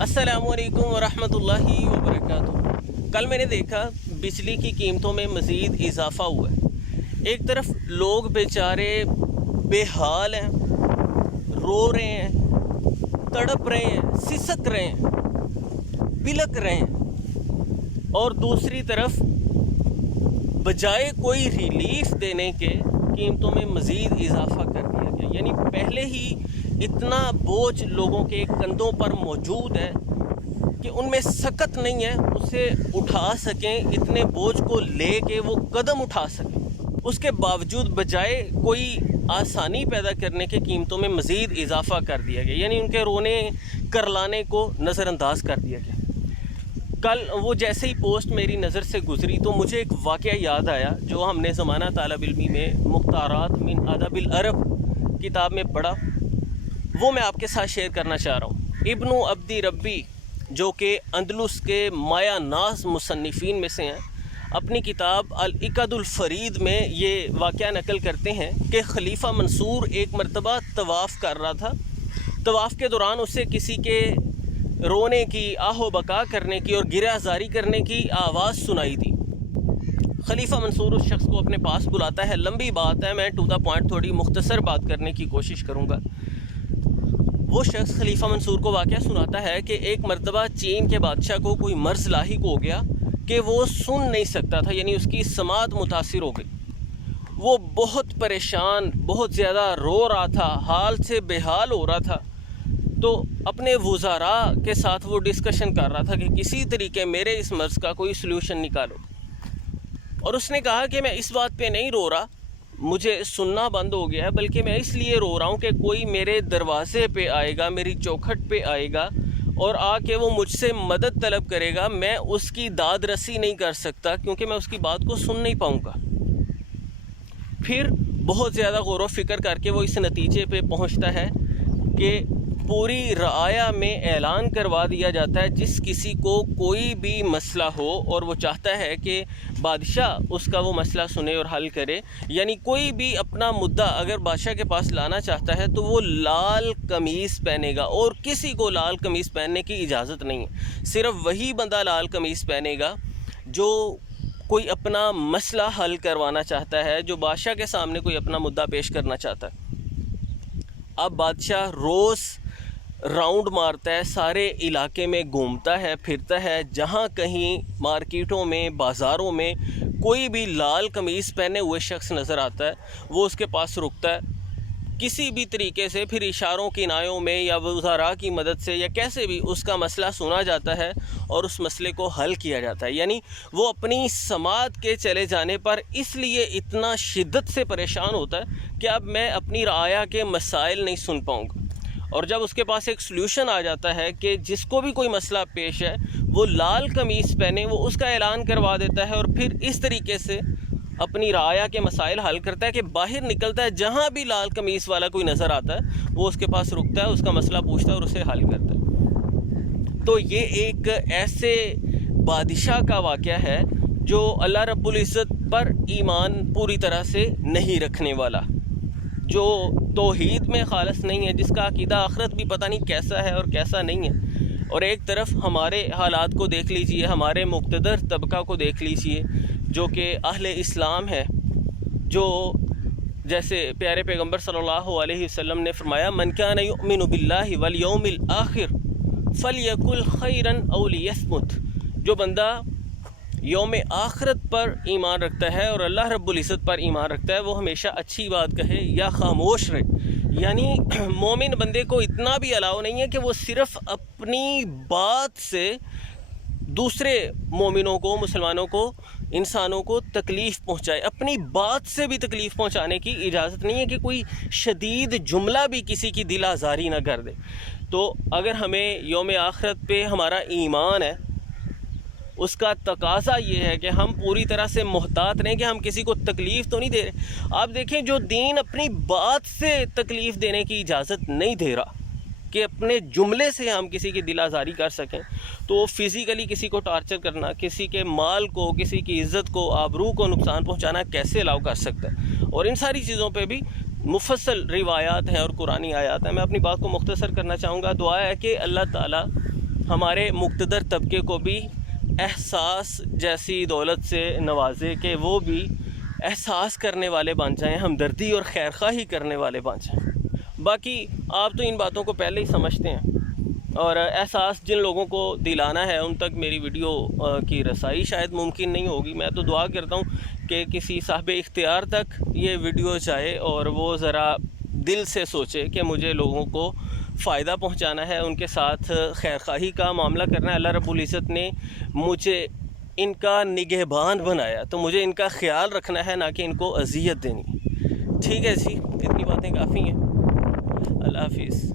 السلام علیکم ورحمۃ اللہ وبرکاتہ۔ کل میں نے دیکھا بجلی کی قیمتوں میں مزید اضافہ ہوا ہے۔ ایک طرف لوگ بیچارے بے حال ہیں، رو رہے ہیں، تڑپ رہے ہیں، سسک رہے ہیں، بلک رہے ہیں، اور دوسری طرف بجائے کوئی ریلیف دینے کے قیمتوں میں مزید اضافہ کر دیا گیا۔ یعنی پہلے ہی اتنا بوجھ لوگوں کے کندھوں پر موجود ہے کہ ان میں سکت نہیں ہے اسے اٹھا سکیں، اتنے بوجھ کو لے کے وہ قدم اٹھا سکیں۔ اس کے باوجود بجائے کوئی آسانی پیدا کرنے کے قیمتوں میں مزید اضافہ کر دیا گیا، یعنی ان کے رونے کرلانے کو نظر انداز کر دیا گیا۔ کل وہ جیسے ہی پوسٹ میری نظر سے گزری تو مجھے ایک واقعہ یاد آیا جو ہم نے زمانہ طالب علمی میں مختارات من ادب العرب کتاب میں پڑھا، وہ میں آپ کے ساتھ شیئر کرنا چاہ رہا ہوں۔ ابن عبد ربی جو کہ اندلس کے مایہ ناز مصنفین میں سے ہیں، اپنی کتاب العقد الفرید میں یہ واقعہ نقل کرتے ہیں کہ خلیفہ منصور ایک مرتبہ طواف کر رہا تھا۔ طواف کے دوران اسے کسی کے رونے کی، آہ و بکا کرنے کی اور گریہ زاری کرنے کی آواز سنائی دی۔ خلیفہ منصور اس شخص کو اپنے پاس بلاتا ہے۔ لمبی بات ہے، میں ٹو دا پوائنٹ تھوڑی مختصر بات کرنے کی کوشش کروں گا۔ وہ شخص خلیفہ منصور کو واقعہ سناتا ہے کہ ایک مرتبہ چین کے بادشاہ کو کوئی مرض لاحق ہو گیا کہ وہ سن نہیں سکتا تھا، یعنی اس کی سماعت متاثر ہو گئی۔ وہ بہت پریشان، بہت زیادہ رو رہا تھا، حال سے بے حال ہو رہا تھا۔ تو اپنے وزراء کے ساتھ وہ ڈسکشن کر رہا تھا کہ کسی طریقے میرے اس مرض کا کوئی سلوشن نکالو، اور اس نے کہا کہ میں اس بات پہ نہیں رو رہا، مجھے سننا بند ہو گیا ہے، بلکہ میں اس لیے رو رہا ہوں کہ کوئی میرے دروازے پہ آئے گا، میری چوکھٹ پہ آئے گا اور آ کے وہ مجھ سے مدد طلب کرے گا، میں اس کی داد رسی نہیں کر سکتا کیونکہ میں اس کی بات کو سن نہیں پاؤں گا۔ پھر بہت زیادہ غور و فکر کر کے وہ اس نتیجے پہ پہنچتا ہے کہ پوری رعایا میں اعلان کروا دیا جاتا ہے جس کسی کو کوئی بھی مسئلہ ہو اور وہ چاہتا ہے کہ بادشاہ اس کا وہ مسئلہ سنے اور حل کرے، یعنی کوئی بھی اپنا مدعا اگر بادشاہ کے پاس لانا چاہتا ہے تو وہ لال قمیص پہنے گا، اور کسی کو لال قمیص پہننے کی اجازت نہیں ہے۔ صرف وہی بندہ لال قمیص پہنے گا جو کوئی اپنا مسئلہ حل کروانا چاہتا ہے، جو بادشاہ کے سامنے کوئی اپنا مدعا پیش کرنا چاہتا ہے۔ اب بادشاہ روز راؤنڈ مارتا ہے، سارے علاقے میں گھومتا ہے، پھرتا ہے، جہاں کہیں مارکیٹوں میں، بازاروں میں کوئی بھی لال قمیص پہنے ہوئے شخص نظر آتا ہے، وہ اس کے پاس رکتا ہے، کسی بھی طریقے سے پھر اشاروں کنایوں میں یا وزراء کی مدد سے یا کیسے بھی اس کا مسئلہ سنا جاتا ہے اور اس مسئلے کو حل کیا جاتا ہے۔ یعنی وہ اپنی سماعت کے چلے جانے پر اس لیے اتنا شدت سے پریشان ہوتا ہے کہ اب میں اپنی رعایا کے مسائل نہیں سن پاؤں گا، اور جب اس کے پاس ایک سلوشن آ جاتا ہے کہ جس کو بھی کوئی مسئلہ پیش ہے وہ لال قمیص پہنے، وہ اس کا اعلان کروا دیتا ہے اور پھر اس طریقے سے اپنی رعایا کے مسائل حل کرتا ہے کہ باہر نکلتا ہے، جہاں بھی لال قمیص والا کوئی نظر آتا ہے وہ اس کے پاس رکتا ہے، اس کا مسئلہ پوچھتا ہے اور اسے حل کرتا ہے۔ تو یہ ایک ایسے بادشاہ کا واقعہ ہے جو اللہ رب العزت پر ایمان پوری طرح سے نہیں رکھنے والا، جو توحید میں خالص نہیں ہے، جس کا عقیدہ آخرت بھی پتہ نہیں کیسا ہے اور کیسا نہیں ہے۔ اور ایک طرف ہمارے حالات کو دیکھ لیجئے، ہمارے مقتدر طبقہ کو دیکھ لیجئے جو کہ اہل اسلام ہے، جو جیسے پیارے پیغمبر صلی اللہ علیہ وسلم نے فرمایا من کان یؤمن باللہ والیوم الآخر فلیقل خیرا او لیصمت، جو بندہ یوم آخرت پر ایمان رکھتا ہے اور اللہ رب العزت پر ایمان رکھتا ہے وہ ہمیشہ اچھی بات کہے یا خاموش رہے۔ یعنی مومن بندے کو اتنا بھی الاؤ نہیں ہے کہ وہ صرف اپنی بات سے دوسرے مومنوں کو، مسلمانوں کو، انسانوں کو تکلیف پہنچائے، اپنی بات سے بھی تکلیف پہنچانے کی اجازت نہیں ہے کہ کوئی شدید جملہ بھی کسی کی دل آزاری نہ کر دے۔ تو اگر ہمیں یوم آخرت پہ ہمارا ایمان ہے، اس کا تقاضا یہ ہے کہ ہم پوری طرح سے محتاط رہیں کہ ہم کسی کو تکلیف تو نہیں دے رہے۔ آپ دیکھیں جو دین اپنی بات سے تکلیف دینے کی اجازت نہیں دے رہا کہ اپنے جملے سے ہم کسی کی دل آزاری کر سکیں، تو فزیکلی کسی کو ٹارچر کرنا، کسی کے مال کو، کسی کی عزت کو، آبرو کو نقصان پہنچانا کیسے الاؤ کر سکتا ہے؟ اور ان ساری چیزوں پہ بھی مفصل روایات ہیں اور قرآنی آیات ہیں۔ میں اپنی بات کو مختصر کرنا چاہوں گا۔ دعا ہے کہ اللہ تعالیٰ ہمارے مقتدر طبقے کو بھی احساس جیسی دولت سے نوازے کہ وہ بھی احساس کرنے والے بن جائیں، ہمدردی اور خیرخواہی کرنے والے بن جائیں۔ باقی آپ تو ان باتوں کو پہلے ہی سمجھتے ہیں، اور احساس جن لوگوں کو دلانا ہے ان تک میری ویڈیو کی رسائی شاید ممکن نہیں ہوگی۔ میں تو دعا کرتا ہوں کہ کسی صاحب اختیار تک یہ ویڈیو جائے اور وہ ذرا دل سے سوچے کہ مجھے لوگوں کو فائدہ پہنچانا ہے، ان کے ساتھ خیرخواہی کا معاملہ کرنا ہے۔ اللہ رب العزت نے مجھے ان کا نگہبان بنایا تو مجھے ان کا خیال رکھنا ہے، نہ کہ ان کو اذیت دینی۔ ٹھیک ہے جی، اتنی باتیں کافی ہیں۔ اللہ حافظ۔